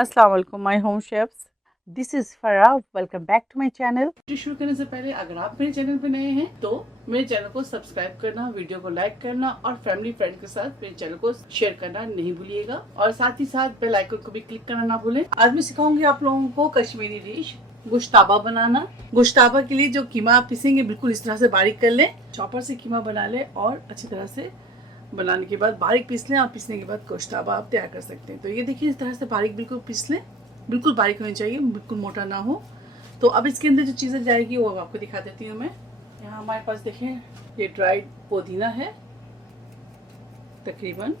अस्सलाम वालेकुम my home chefs, this is Farah. Welcome back to my channel. शुरू करने से पहले अगर आप मेरे चैनल पे नए हैं तो मेरे चैनल को सब्सक्राइब करना, वीडियो को लाइक करना और फैमिली फ्रेंड के साथ मेरे चैनल को शेयर करना नहीं भूलिएगा और साथ ही साथ बेल आइकन को भी क्लिक करना ना भूलें। आज मैं सिखाऊंगी आप लोगों को कश्मीरी डिश गोश्ताबा बनाना। गोश्ताबा के लिए जो कीमा आप पीसेंगे बिल्कुल इस तरह से बारीक कर लें। चॉपर से कीमा बना लें और अच्छी तरह से बनाने के बाद बारीक पीस लें और पीसने के बाद गोश्ताबा आप तैयार कर सकते हैं। तो ये देखिए इस तरह से बारीक बिल्कुल पीस लें, बिल्कुल बारीक होनी चाहिए, बिल्कुल मोटा ना हो। तो अब इसके अंदर जो चीज़ें जाएगी वो आपको दिखा देती हूँ मैं। यहाँ हमारे पास देखें ये ड्राइड पुदीना है, तकरीबन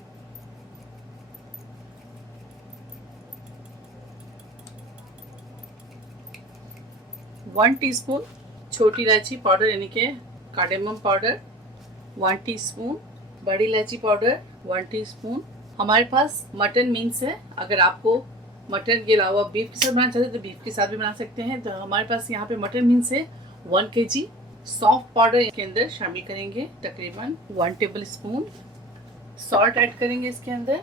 1 टीस्पून छोटी इलायची पाउडर यानी कि कार्डेमम पाउडर, 1 टीस्पून बड़ी इलायची पाउडर, 1 टीस्पून। हमारे पास मटन मीन्स है, अगर आपको मटन के अलावा बीफ के साथ बनाना चाहते हैं तो बीफ के साथ भी बना सकते हैं। तो हमारे पास यहाँ पे मटन मीन्स है 1 kg। सौंफ पाउडर के अंदर शामिल करेंगे तकरीबन 1 टेबल स्पून। सॉल्ट ऐड करेंगे इसके अंदर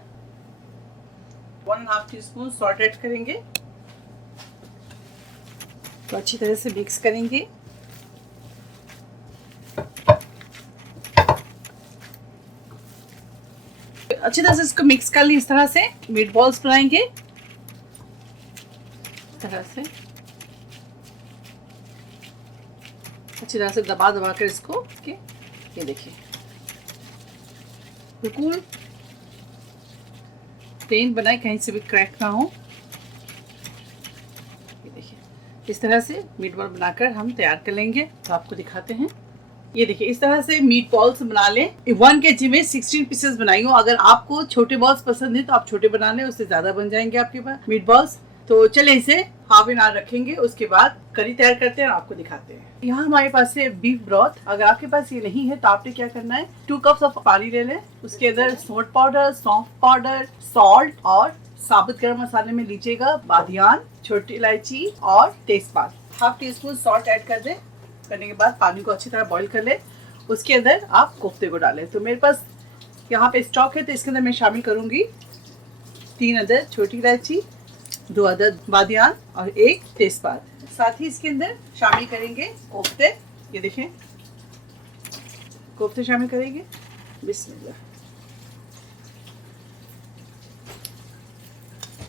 1.5 टीस्पून सॉल्ट ऐड करेंगे। तो अच्छी तरह से मिक्स करेंगे। अच्छी तरह से इसको मिक्स कर ली। इस तरह से मीट बॉल्स बनाएंगे, इस तरह से अच्छी तरह से दबा दबा कर इसको ये देखिए बिल्कुल प्लेन बनाए, कहीं से भी क्रैक ना हो। ये देखिए इस तरह से मीट बॉल बनाकर हम तैयार कर लेंगे। तो आपको दिखाते हैं। ये देखिए इस तरह से मीट बॉल्स बना लें। 1 kg में 16 पीसेस बनाई हूँ। अगर आपको छोटे बॉल्स पसंद है तो आप छोटे बना लें, उससे ज्यादा बन जाएंगे आपके पास मीट बॉल्स। तो चले इसे हाफ एन आवर रखेंगे, उसके बाद करी तैयार करते हैं और आपको दिखाते हैं। यहाँ हमारे पास है बीफ ब्रॉथ। अगर आपके पास ये नहीं है तो आपने क्या करना है, 2 कप्स ऑफ पानी ले लें, उसके अंदर सोट पाउडर, सौंफ पाउडर, सॉल्ट और साबुत गरम मसाले में लीजिएगा बादियान, छोटी इलायची और तेजपात। 1/2 टीस्पून सॉल्ट ऐड कर दें। करने के बाद पानी को अच्छी तरह बॉईल कर ले। उसके अंदर आप कोफ्ते को डालें। तो मेरे पास यहाँ पे स्टॉक है तो इसके अंदर मैं शामिल करूंगी 3 अदद छोटी इलायची, 2 अदद बादियान और 1 तेजपात। साथ ही इसके अंदर शामिल करेंगे कोफ्ते। ये देखें कोफ्ते शामिल करेंगे। बिस्मिल्लाह।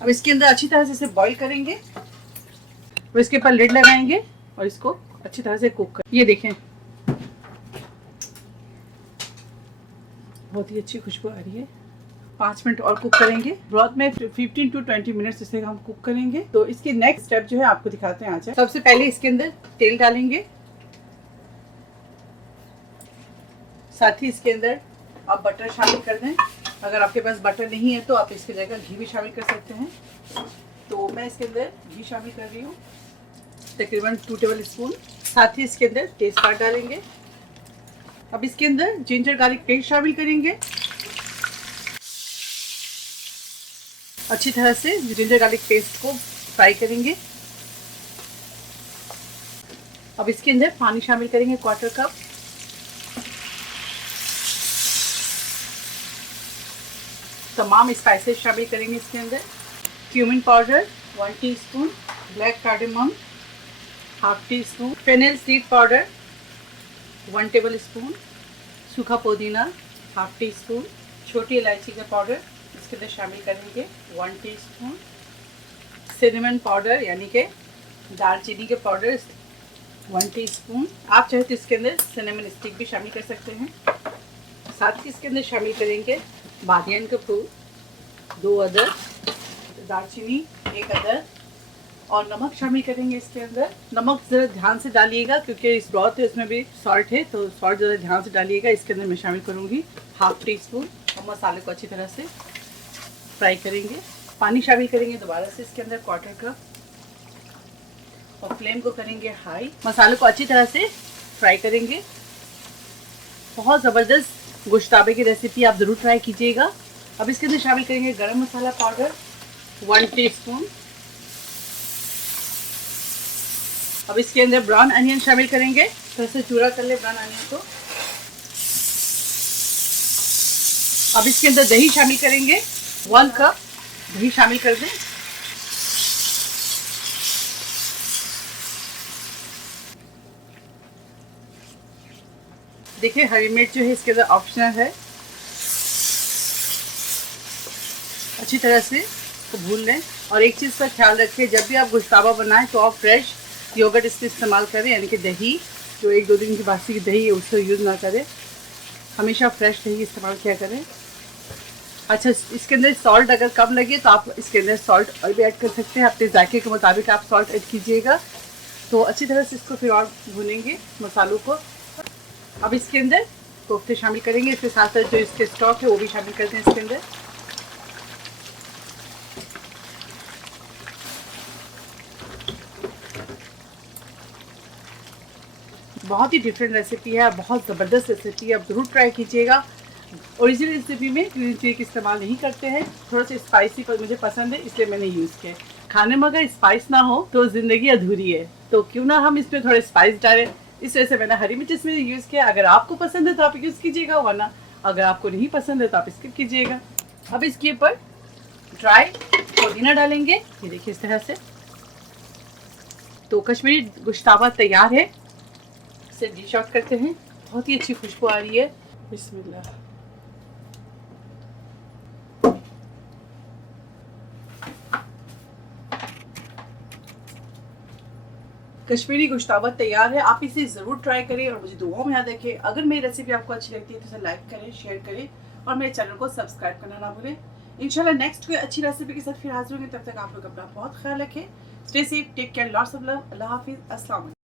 अब इसके अंदर अच्छी तरह से इसे बॉईल करेंगे और इसके ऊपर लिड लगाएंगे और इसको अच्छी तरह से कुक कर। ये देखें बहुत ही अच्छी खुशबू आ रही है। 5 मिनट और कुक करेंगे। ब्रॉथ में 15 to 20 मिनट्स इसे हम कुक करेंगे। तो इसके नेक्स्ट स्टेप जो है आपको दिखाते हैं। आज सबसे पहले इसके अंदर तेल डालेंगे, साथ ही इसके अंदर आप बटर शामिल कर दें। अगर आपके पास बटर नहीं है तो आप इसकी जगह घी भी शामिल कर सकते हैं। तो मैं इसके अंदर घी शामिल कर रही हूँ तकरीबन 2 टेबल स्पून। साथ ही इसके अंदर तेजपात डालेंगे। अब इसके अंदर जिंजर गार्लिक पेस्ट शामिल करेंगे। अच्छी तरह से जिंजर गार्लिक पेस्ट को फ्राई करेंगे। अब इसके अंदर पानी शामिल करेंगे 1/4 कप। तमाम स्पाइसेस शामिल करेंगे इसके अंदर। Cumin powder 1 teaspoon, black cardamom 1/2 teaspoon, fennel seed powder 1 tablespoon, सूखा पुदीना 1/2 टीस्पून, छोटी इलायची का पाउडर इसके अंदर शामिल करेंगे 1 टीस्पून, सिनेमन पाउडर यानी कि दालचीनी के पाउडर 1 टीस्पून। आप चाहे तो इसके अंदर सिनेमन स्टिक भी शामिल कर सकते हैं। साथ ही इसके अंदर शामिल करेंगे बादियान का फूल 2 अदद, दालचीनी 1 अदद और नमक शामिल करेंगे इसके अंदर। नमक ज़रा ध्यान से डालिएगा क्योंकि इस ब्रॉथ है, इसमें भी सॉल्ट है, तो सॉल्ट ज़रा ध्यान से डालिएगा। इसके अंदर मैं शामिल करूँगी 1/2 टीस्पून और मसाले को अच्छी तरह से फ्राई करेंगे। पानी शामिल करेंगे दोबारा से इसके अंदर 1/4 कप और फ्लेम को करेंगे हाई। मसाले को अच्छी तरह से फ्राई करेंगे। बहुत ज़बरदस्त गोश्ताबे की रेसिपी आप ज़रूर ट्राई कीजिएगा। अब इसके अंदर शामिल करेंगे गरम मसाला पाउडर 1 टीस्पून। अब इसके अंदर ब्राउन अनियन शामिल करेंगे। थोड़ा सा चूरा कर ले ब्राउन अनियन को। अब इसके अंदर दही शामिल करेंगे, 1 कप दही शामिल कर दें। देखिए हरी मिर्च जो है इसके अंदर ऑप्शनल है। अच्छी तरह से इसको भून लें। और एक चीज़ का ख्याल रखें, जब भी आप गुश्ताबा बनाएं तो आप फ्रेश योगर्ट इसका इस्तेमाल करें, यानी कि दही, जो 1-2 दिन की बासी की दही है उसको यूज़ ना करें, हमेशा फ्रेश दही इस्तेमाल किया करें। अच्छा, इसके अंदर सॉल्ट अगर कम लगे तो आप इसके अंदर सॉल्ट और भी ऐड कर सकते हैं, अपने जायके के मुताबिक आप सॉल्ट ऐड कीजिएगा। तो अच्छी तरह से इसको फिर और भूनेंगे मसालों को। अब इसके अंदर कोफ्ते शामिल करेंगे, इसके साथ साथ जो इसके स्टॉक है वो भी शामिल करते हैं इसके अंदर। बहुत ही डिफरेंट रेसिपी है, बहुत ज़बरदस्त रेसिपी है, आप ज़रूर ट्राई कीजिएगा। ओरिजिनल रेसिपी में ग्रीन चिली का इस्तेमाल नहीं करते हैं, थोड़ा सा स्पाइसी पर मुझे पसंद है इसलिए मैंने यूज़ किया। खाने में अगर स्पाइस ना हो तो ज़िंदगी अधूरी है, तो क्यों ना हम इसमें थोड़े स्पाइस डालें, इस वजह से मैंने हरी मिर्च इसमें यूज़ किया। अगर आपको पसंद है तो आप यूज़ कीजिएगा, वरना अगर आपको नहीं पसंद है तो आप स्किप कीजिएगा। अब इसके ऊपर ड्राई पुदीना डालेंगे, ये देखिए इस तरह से। तो कश्मीरी गोश्ताबा तैयार है, इसे डिश आउट करते हैं। बहुत ही अच्छी खुशबू आ रही है। बिस्मिल्लाह। कश्मीरी गोश्ताबा तैयार है, आप इसे ज़रूर ट्राई करें और मुझे दुआओं में याद रखें। अगर मेरी रेसिपी आपको अच्छी लगती है तो इसे लाइक करें, शेयर करें और मेरे चैनल को सब्सक्राइब करना ना भूलें। इंशाल्लाह नेक्स्ट कोई अच्छी रेसिपी के साथ फिर हाजिर होंगे, तब तक आप लोग अपना बहुत ख्याल रखें। Stay safe, take care, lots of love, अल्लाह हाफिज़, अस्सलाम वालेकुम।